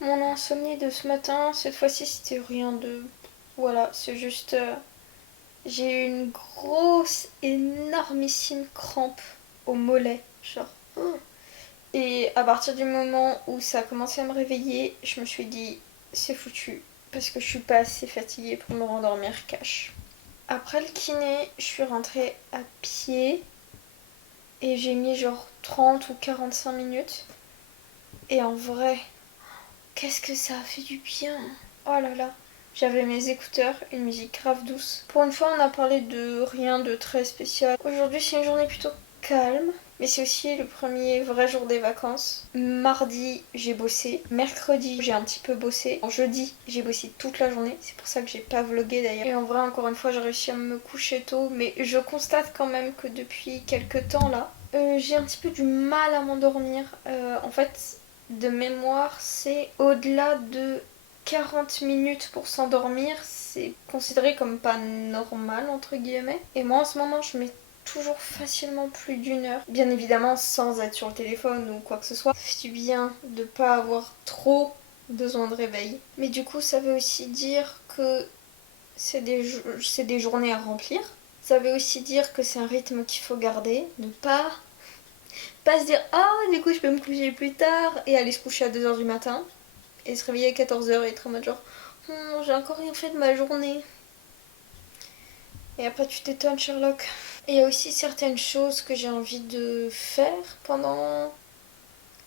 Mon insomnie de ce matin, cette fois-ci, c'était rien de... Voilà, c'est juste... j'ai eu une grosse, énormissime crampe au mollet, genre. Et à partir du moment où ça a commencé à me réveiller, je me suis dit, c'est foutu, parce que je suis pas assez fatiguée pour me rendormir cash. Après le kiné, je suis rentrée à pied et j'ai mis genre 30 ou 45 minutes. Et en vrai, qu'est-ce que ça a fait du bien. Oh là là. J'avais mes écouteurs, une musique grave douce. Pour une fois, on a parlé de rien de très spécial. Aujourd'hui, c'est une journée plutôt calme. Mais c'est aussi le premier vrai jour des vacances. Mardi, j'ai bossé. Mercredi, j'ai un petit peu bossé. Jeudi, j'ai bossé toute la journée. C'est pour ça que j'ai pas vlogué d'ailleurs. Et en vrai, encore une fois, j'ai réussi à me coucher tôt. Mais je constate quand même que depuis quelques temps là, j'ai un petit peu du mal à m'endormir. En fait, de mémoire, c'est au-delà de 40 minutes pour s'endormir, c'est considéré comme pas normal, entre guillemets. Et moi, en ce moment, je mets toujours facilement plus d'une heure. Bien évidemment, sans être sur le téléphone ou quoi que ce soit. Ça fait du bien de pas avoir trop besoin de réveil. Mais du coup, ça veut aussi dire que c'est des journées à remplir. Ça veut aussi dire que c'est un rythme qu'il faut garder. Ne pas se dire ah du coup je peux me coucher plus tard et aller se coucher à 2 heures du matin et se réveiller à 14 heures et être en mode genre j'ai encore rien fait de ma journée. Et après tu t'étonnes Sherlock. Et il y a aussi certaines choses que j'ai envie de faire pendant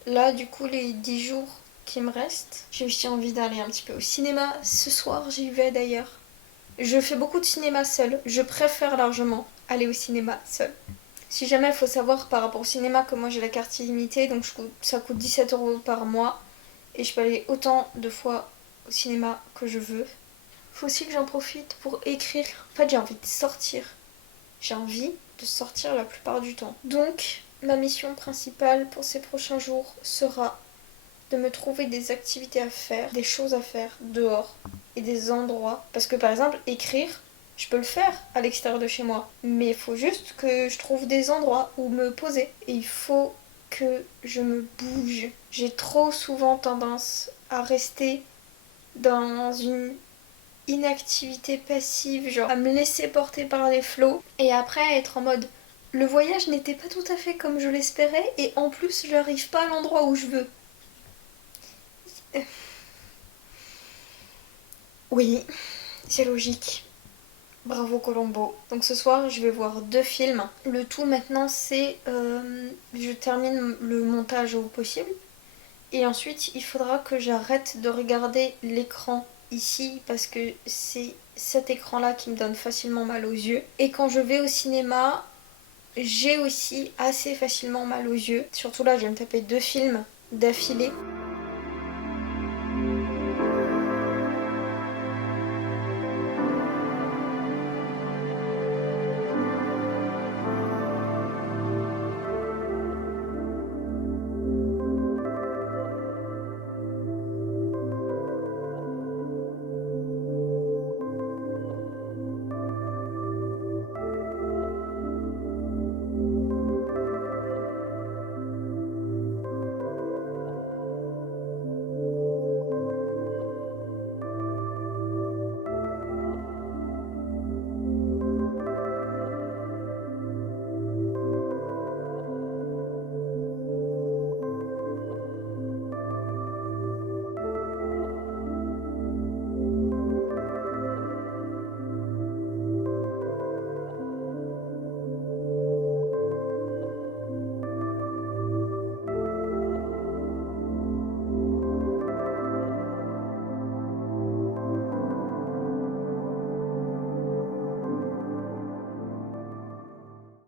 là du coup les 10 jours qui me restent. J'ai aussi envie d'aller un petit peu au cinéma. Ce soir j'y vais d'ailleurs. Je fais beaucoup de cinéma seule. Je préfère largement aller au cinéma seule. Si jamais il faut savoir par rapport au cinéma que moi j'ai la carte illimitée, donc ça coûte 17 € par mois et je peux aller autant de fois au cinéma que je veux. Faut aussi que j'en profite pour écrire. En fait, j'ai envie de sortir. J'ai envie de sortir la plupart du temps. Donc, ma mission principale pour ces prochains jours sera de me trouver des activités à faire, des choses à faire dehors et des endroits. Parce que par exemple, écrire, je peux le faire à l'extérieur de chez moi. Mais il faut juste que je trouve des endroits où me poser. Et il faut que je me bouge. J'ai trop souvent tendance à rester dans une inactivité passive, genre à me laisser porter par les flots. Et après à être en mode le voyage n'était pas tout à fait comme je l'espérais et en plus je n'arrive pas à l'endroit où je veux. Oui, c'est logique. Bravo Colombo. Donc ce soir, je vais voir 2 films. Le tout maintenant, c'est je termine le montage au possible. Et ensuite, il faudra que j'arrête de regarder l'écran ici parce que c'est cet écran-là qui me donne facilement mal aux yeux. Et quand je vais au cinéma, j'ai aussi assez facilement mal aux yeux. Surtout là, je vais me taper 2 films d'affilée.